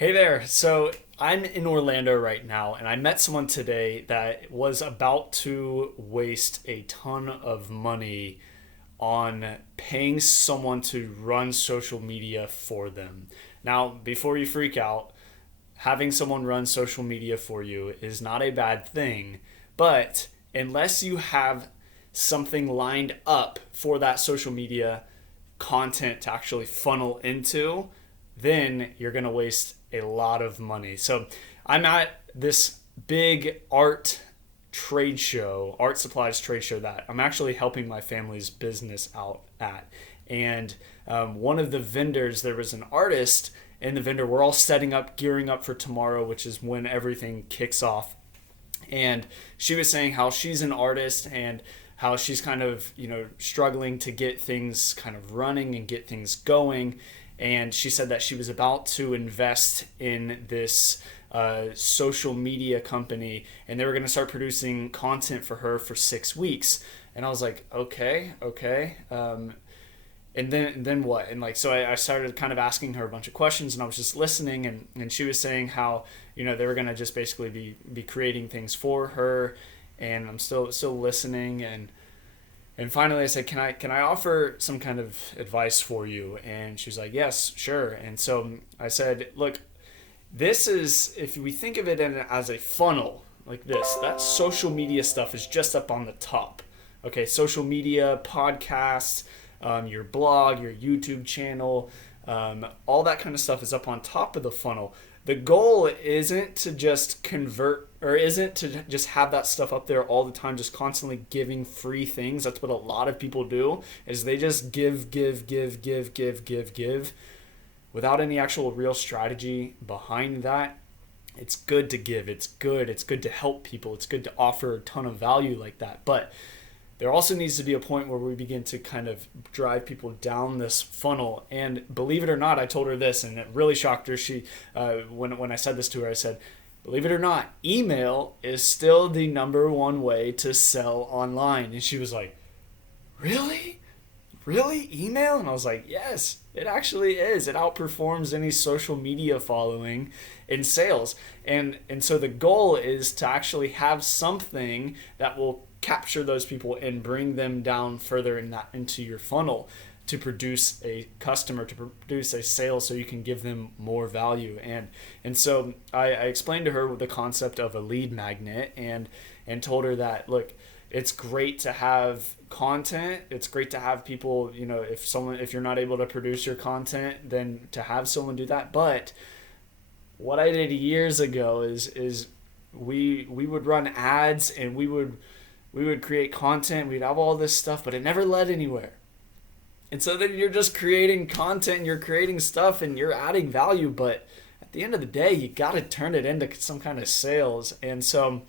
Hey there. So I'm in Orlando right now, and I met someone today that was about to waste a ton of money on paying someone to run social media for them. Now, before you freak out, having someone run social media for you is not a bad thing, but unless you have something lined up for that social media content to actually funnel into, then you're going to waste a lot of money. So I'm at this big art supplies trade show that I'm actually helping my family's business out at. And one of the vendors, there was an artist in the vendor. We're all setting up, gearing up for tomorrow, which is when everything kicks off. And she was saying how she's an artist and how she's kind of struggling to get things kind of running and get things going. And she said that she was about to invest in this social media company, and they were going to start producing content for her for 6 weeks. And I was like, okay. And then what? And like, so I started kind of asking her a bunch of questions, and I was just listening. And she was saying how they were going to just basically be creating things for her. And I'm still listening. And finally I said, can I offer some kind of advice for you? And she was like, yes, sure. And so I said, look, this is, if we think of it as a funnel like this, that social media stuff is just up on the top. Okay, social media, podcasts, your blog, your YouTube channel, all that kind of stuff is up on top of the funnel. The goal isn't to just convert, or isn't to just have that stuff up there all the time, just constantly giving free things. That's what a lot of people do, is they just give without any actual real strategy behind that. It's good to give. It's good to help people. It's good to offer a ton of value like that. But there also needs to be a point where we begin to kind of drive people down this funnel. And believe it or not, I told her this, and it really shocked her. She, when I said this to her, I said, believe it or not, email is still the number one way to sell online. And she was like, really? Really? Email? And I was like, yes, it actually is. It outperforms any social media following in sales. And so the goal is to actually have something that will capture those people and bring them down further into your funnel to produce a customer, to produce a sale, so you can give them more value. And so I explained to her the concept of a lead magnet, and told her that, look, it's great to have content. It's great to have people, if you're not able to produce your content, then to have someone do that. But what I did years ago is we would run ads, and we would create content. We'd have all this stuff, but it never led anywhere. And so then you're just creating content, and you're creating stuff, and you're adding value, but at the end of the day, you got to turn it into some kind of sales. And so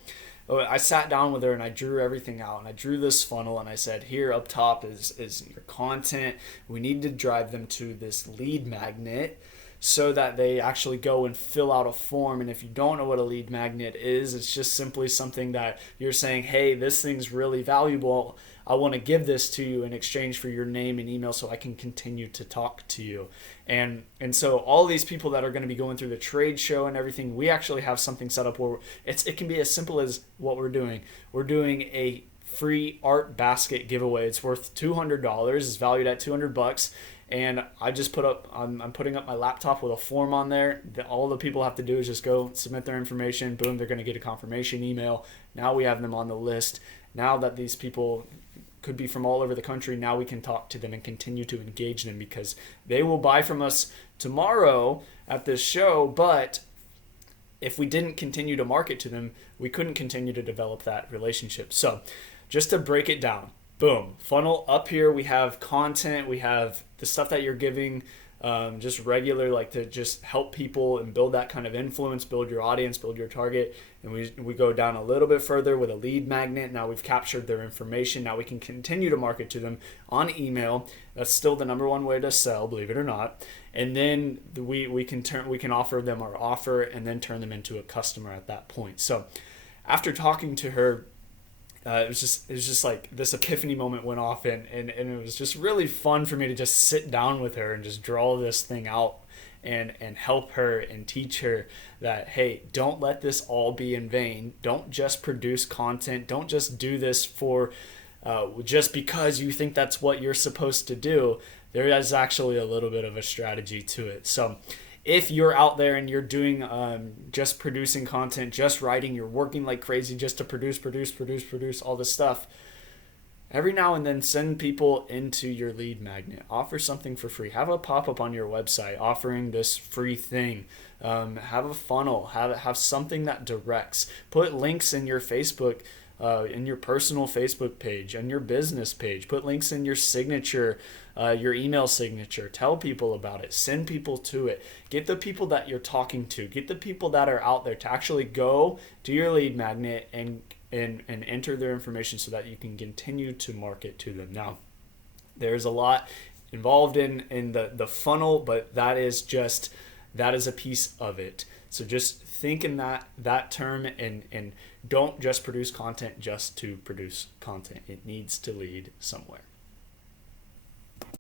I sat down with her, and I drew everything out, and I drew this funnel, and I said, here up top is your content. We need to drive them to this lead magnet so that they actually go and fill out a form. And if you don't know what a lead magnet is, it's just simply something that you're saying, hey, this thing's really valuable. I want to give this to you in exchange for your name and email so I can continue to talk to you. And so all these people that are going to be going through the trade show and everything, we actually have something set up where it can be as simple as what we're doing. We're doing a free art basket giveaway. It's worth $200. It's valued at $200. And I just I'm putting up my laptop with a form on there. All the people have to do is just go submit their information. Boom, they're going to get a confirmation email. Now we have them on the list. Now that these people could be from all over the country, now we can talk to them and continue to engage them, because they will buy from us tomorrow at this show. But if we didn't continue to market to them, we couldn't continue to develop that relationship. So just to break it down, boom, funnel up here. We have content. We have the stuff that you're giving, just regular, like to just help people and build that kind of influence, build your audience, build your target. And we go down a little bit further with a lead magnet. Now we've captured their information. Now we can continue to market to them on email. That's still the number one way to sell, believe it or not. And then we can offer them our offer, and then turn them into a customer at that point. So after talking to her, it was just like this epiphany moment went off, and it was just really fun for me to just sit down with her and just draw this thing out. and help her and teach her that, hey, don't let this all be in vain. Don't just produce content. Don't just do this for just because you think that's what you're supposed to do. There is actually a little bit of a strategy to it. So if you're out there and you're doing just producing content, just writing, you're working like crazy just to produce all this stuff, every now and then send people into your lead magnet. Offer something for free. Have a pop-up on your website offering this free thing. Have a funnel. Have something that directs. Put links in your Facebook, in your personal Facebook page, on your business page. Put links in your signature, your email signature. Tell people about it. Send people to it. Get the people that you're talking to. Get the people that are out there to actually go to your lead magnet and enter their information so that you can continue to market to them. Now, there's a lot involved in the funnel, but that is a piece of it. So just think in that term and don't just produce content just to produce content. It needs to lead somewhere.